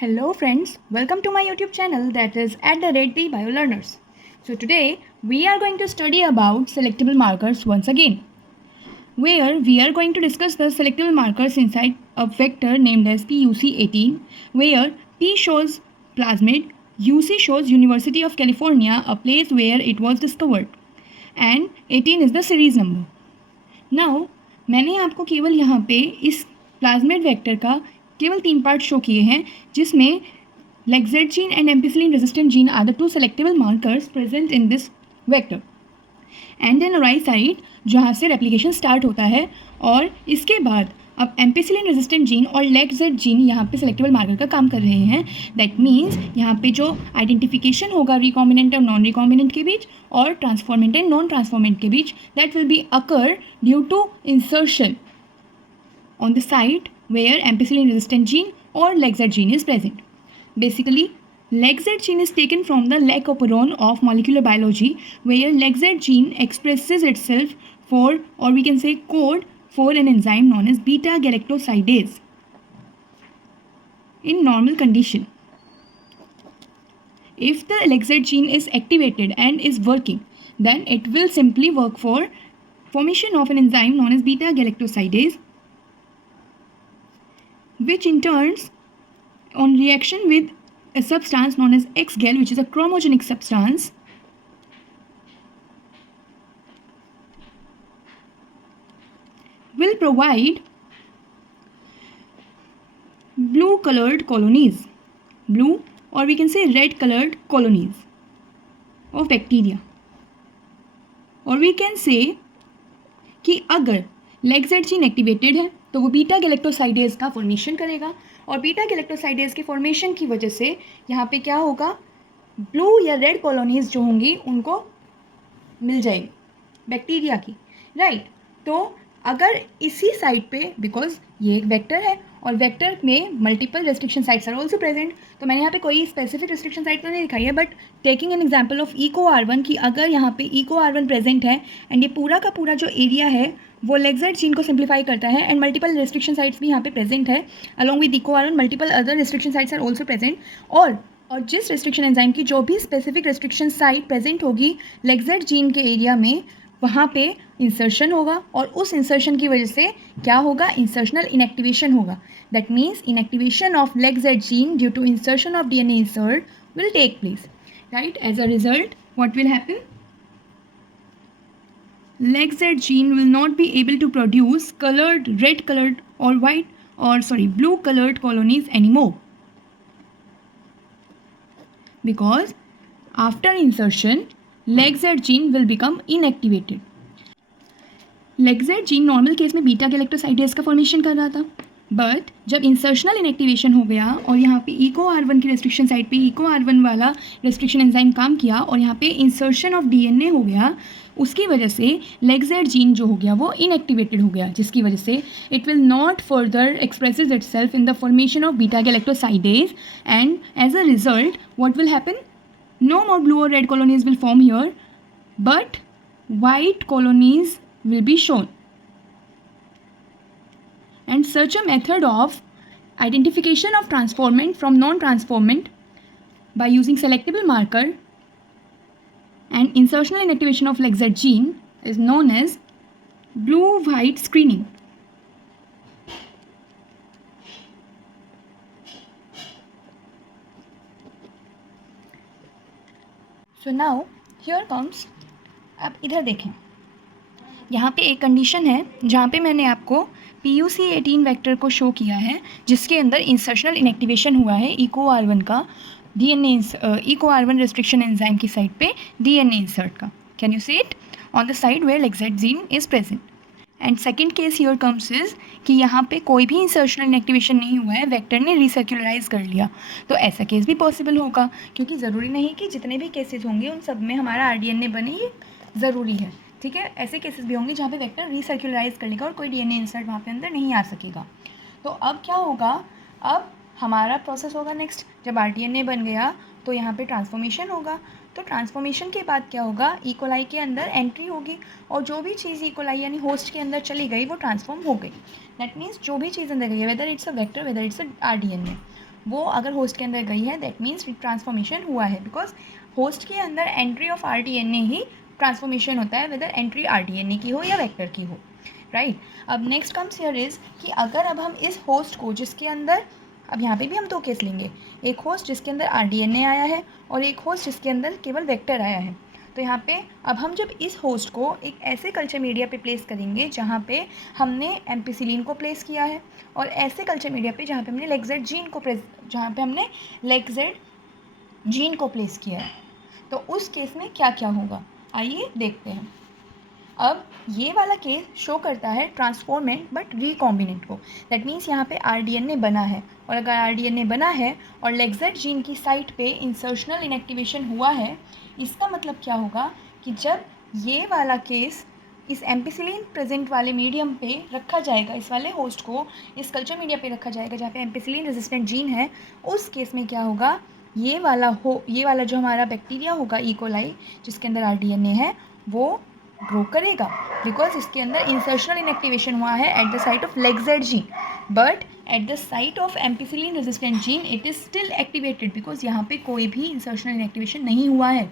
Hello friends, welcome to my YouTube channel that is @BioLearners. So today we are going to study about selectable markers once again, where we are going to discuss the selectable markers inside a vector named as PUC18, where P shows plasmid, UC shows University of California, a place where it was discovered, and 18 is the series number. Now मैंने आपको केवल यहाँ पे इस plasmid vector का केवल 3 part show किए हैं, जिसमें lacZ gene and ampicillin resistant gene are the 2 selectable markers present in this vector. And then right side जहाँ से रेप्लिकेशन स्टार्ट होता है, और इसके बाद अब एम्पिसिलिन रेजिस्टेंट जीन और लेक्सेट जीन यहाँ पे सेलेक्टेबल मार्कर का काम कर रहे हैं. दैट मीन्स यहाँ पे जो आइडेंटिफिकेशन होगा रिकॉम्बिनेंट और नॉन रिकॉम्बिनेंट के बीच और ट्रांसफॉर्मेंट एंड नॉन ट्रांसफॉर्मेंट के बीच, that will be occur due to insertion on the site where ampicillin resistant gene or LEXZ gene is present. Basically, LEXZ gene is taken from the leg-operon of molecular biology, where LEXZ gene expresses itself for, or we can say code for, an enzyme known as beta-galactosidase in normal condition. If the LEXZ gene is activated and is working, then it will simply work for formation of an enzyme known as beta-galactosidase, which in turns on reaction with a substance known as X-gal, which is a chromogenic substance, will provide blue colored colonies, blue or we can say red colored colonies of bacteria. और we can say कि अगर लेक्सेट gene activated है तो वो beta galactosidase का formation करेगा, और beta galactosidase के फॉर्मेशन की वजह से यहाँ पे क्या होगा, ब्लू या रेड कॉलोनीज जो होंगी उनको मिल जाएगी बैक्टीरिया की, राइट. तो अगर इसी साइट पे, बिकॉज ये एक वेक्टर है और वेक्टर में multiple restriction sites are also present, तो मैंने यहाँ पे कोई स्पेसिफिक रेस्ट्रिक्शन साइट तो नहीं दिखाई है, but taking an example of Eco R1 की अगर यहाँ पे इको R1 प्रेजेंट है एंड ये पूरा का पूरा जो एरिया है वो लेक्सेट जीन को सिंप्लीफाई करता है, एंड मल्टीपल रेस्ट्रिक्शन साइट्स भी यहाँ पे प्रेजेंट है, along with Eco R1 multiple other restriction sites are also present, और जिस रेस्ट्रिक्शन एंजाइम की जो भी स्पेसिफिक रेस्ट्रिक्शन साइट प्रेजेंट होगी लेक्सेट जीन के एरिया में, वहाँ पे इंसर्शन होगा, और उस इंसर्शन की वजह से क्या होगा, इंसर्शनल इनएक्टिवेशन होगा. That means inactivation of lacZ gene due to insertion of DNA insert will take place, right? As a result, what will happen? LEXZ gene will not be able to produce colored, red colored or white or blue colored colonies anymore, because after insertion LEXZ gene will become inactivated. LEXZ gene normal case में beta galactosidase का formation कर रहा था, but जब insertional inactivation हो गया और यहाँ पे इको R1 की रेस्ट्रिक्शन साइट पे इको R1 वाला रेस्ट्रिक्शन एंजाइम काम किया और यहाँ पे इंसर्शन ऑफ DNA हो गया, उसकी वजह से लेक्सेट जीन जो हो गया वो इनएक्टिवेटेड हो गया, जिसकी वजह से it will not further expresses itself in the formation of beta galactosidase, and as a result what will happen, no more blue or red colonies will form here, but white colonies will be shown. And such a method of identification of transformant from non-transformant by using selectable marker and insertional inactivation of LEXZ gene is known as blue-white screening. So now here comes, आप इधर देखें, यहाँ पे एक condition है जहाँ पे मैंने आपको PUC18 वेक्टर को शो किया है, जिसके अंदर इंसर्शनल इनएक्टिवेशन हुआ है इको R1 का इको R1 रेस्ट्रिक्शन एंजाइम की साइड पे DNA इंसर्ट का. Can you see it on the side where lacZ gene is present. And second case here comes is कि यहाँ पे कोई भी इंसर्शनल इनएक्टिवेशन नहीं हुआ है, वेक्टर ने रिसर्कुलराइज कर लिया, तो ऐसा केस भी पॉसिबल होगा, क्योंकि ज़रूरी नहीं कि जितने भी केसेस होंगे उन सब में हमारा RDNA बने, ये ज़रूरी है, ठीक है. ऐसे केसेस भी होंगे जहाँ पे वेक्टर रिसर्कुलराइज कर लेगा और कोई DNA इंसर्ट वहाँ पे अंदर नहीं आ सकेगा. तो अब क्या होगा, अब हमारा प्रोसेस होगा नेक्स्ट, जब RDNA बन गया तो यहाँ पे ट्रांसफॉर्मेशन होगा, तो ट्रांसफॉर्मेशन के बाद क्या होगा, इकोलाई के अंदर एंट्री होगी, और जो भी चीज़ इकोलाई यानी होस्ट के अंदर चली गई वो ट्रांसफॉर्म हो गई. दैट मीन्स जो भी चीज़ अंदर गई है, whether it's a vector, whether it's a RDNA, वो अगर होस्ट के अंदर गई है दैट मीन्स ट्रांसफॉर्मेशन हुआ है, बिकॉज होस्ट के अंदर entry of RTNA he transformation होता है, वेदर एंट्री RTNA की हो या वेक्टर की हो, राइट। अब नेक्स्ट कम्स हियर इज़ कि अगर अब हम इस होस्ट को जिसके अंदर, अब यहाँ पे भी हम दो केस लेंगे, एक होस्ट जिसके अंदर RDNA आया है और एक होस्ट जिसके अंदर केवल वेक्टर आया है। तो यहाँ पे अब हम जब इस होस्ट को एक ऐसे कल्चर मीडिया पे प्लेस करेंगे जहाँ पे हमने एम्पिसिलिन को प्लेस किया है, और ऐसे कल्चर मीडिया पे जहाँ पे हमने लेगजेड जीन को प्लेस किया है, तो उस केस में क्या क्या होगा आइए देखते हैं। अब ये वाला केस शो करता है ट्रांसफॉर्मेंट बट रिकॉम्बिनेंट को। दैट मीन्स यहाँ पे RDNA बना है, और अगर RDNA बना है और लेगजेड जीन की साइट पे इंसर्शनल इनएक्टिवेशन हुआ है, इसका मतलब क्या होगा कि जब ये वाला केस इस एम्पिसिलिन प्रेजेंट वाले मीडियम पे रखा जाएगा, इस वाले होस्ट को इस कल्चर मीडिया पे रखा जाएगा जहाँ पे एम्पिसिलिन रेजिस्टेंट जीन है, उस केस में क्या होगा, ये वाला जो हमारा बैक्टीरिया होगा इकोलाई जिसके अंदर RDNA है वो ग्रो करेगा, बिकॉज इसके अंदर इंसर्शनल इनएक्टिवेशन हुआ है at the site of lacZ gene, but at the site of ampicillin resistant gene it is still activated, because यहाँ पे कोई भी इंसर्शनल इनएक्टिवेशन नहीं हुआ है।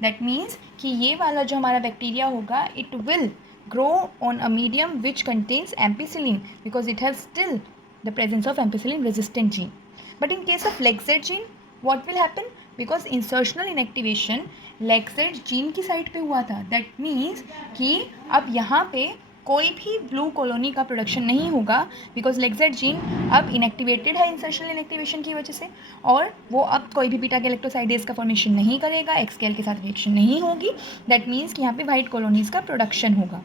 दैट मीन्स कि ये वाला जो हमारा बैक्टीरिया होगा it will grow on a medium which contains ampicillin because it has still the presence of ampicillin resistant gene. But in case of lexed gene, what will happen? Because insertional inactivation lexed gene की side पे हुआ था, that means कि अब यहाँ पे कोई भी ब्लू कॉलोनी का प्रोडक्शन नहीं होगा, बिकॉज लेगजेड जीन अब इनएक्टिवेटेड है इंसर्शनल इनएक्टिवेशन की वजह से, और वो अब कोई भी बीटा गैलेक्टोसाइडेज का फॉर्मेशन नहीं करेगा, एक्सकेल के साथ रिएक्शन नहीं होगी। दैट मीन्स कि यहाँ पे वाइट कॉलोनीज का प्रोडक्शन होगा,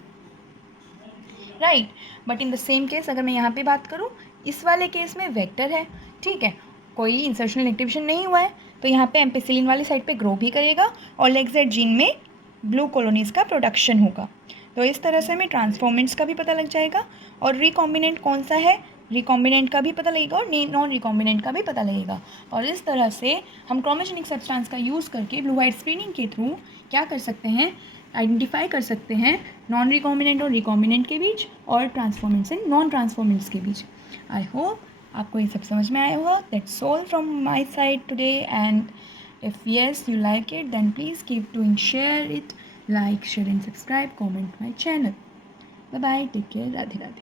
right. But in the same case अगर मैं यहाँ पे बात करूँ, इस वाले केस में वेक्टर है, ठीक है, कोई इंसर्शनल एक्टिवेशन नहीं हुआ है, तो यहाँ पे एम्पिसिलिन वाली साइड पे ग्रो भी करेगा और लेगजेड जीन में ब्लू कॉलोनीज का प्रोडक्शन होगा। तो इस तरह से हमें ट्रांसफॉर्मेंट्स का भी पता लग जाएगा, और रिकॉम्बिनेंट कौन सा है, रिकॉम्बिनेंट का भी पता लगेगा और नॉन रिकॉम्बिनेंट का भी पता लगेगा। और इस तरह से हम क्रोमोजेनिक सब्सटेंस का यूज़ करके ब्लू वाइट स्क्रीनिंग के थ्रू क्या कर सकते हैं, आइडेंटिफाई कर सकते हैं नॉन रिकॉम्बिनेंट और रिकॉम्बिनेंट के बीच, और ट्रांसफॉर्मेंट्स एंड नॉन ट्रांसफॉर्मेंट्स के बीच। आई होप आपको ये सब समझ में आया होगा। That's all from my side today, and if yes you like it then please keep doing share it, like, share and subscribe, comment my channel. Bye bye, take care, Radhe Radhe.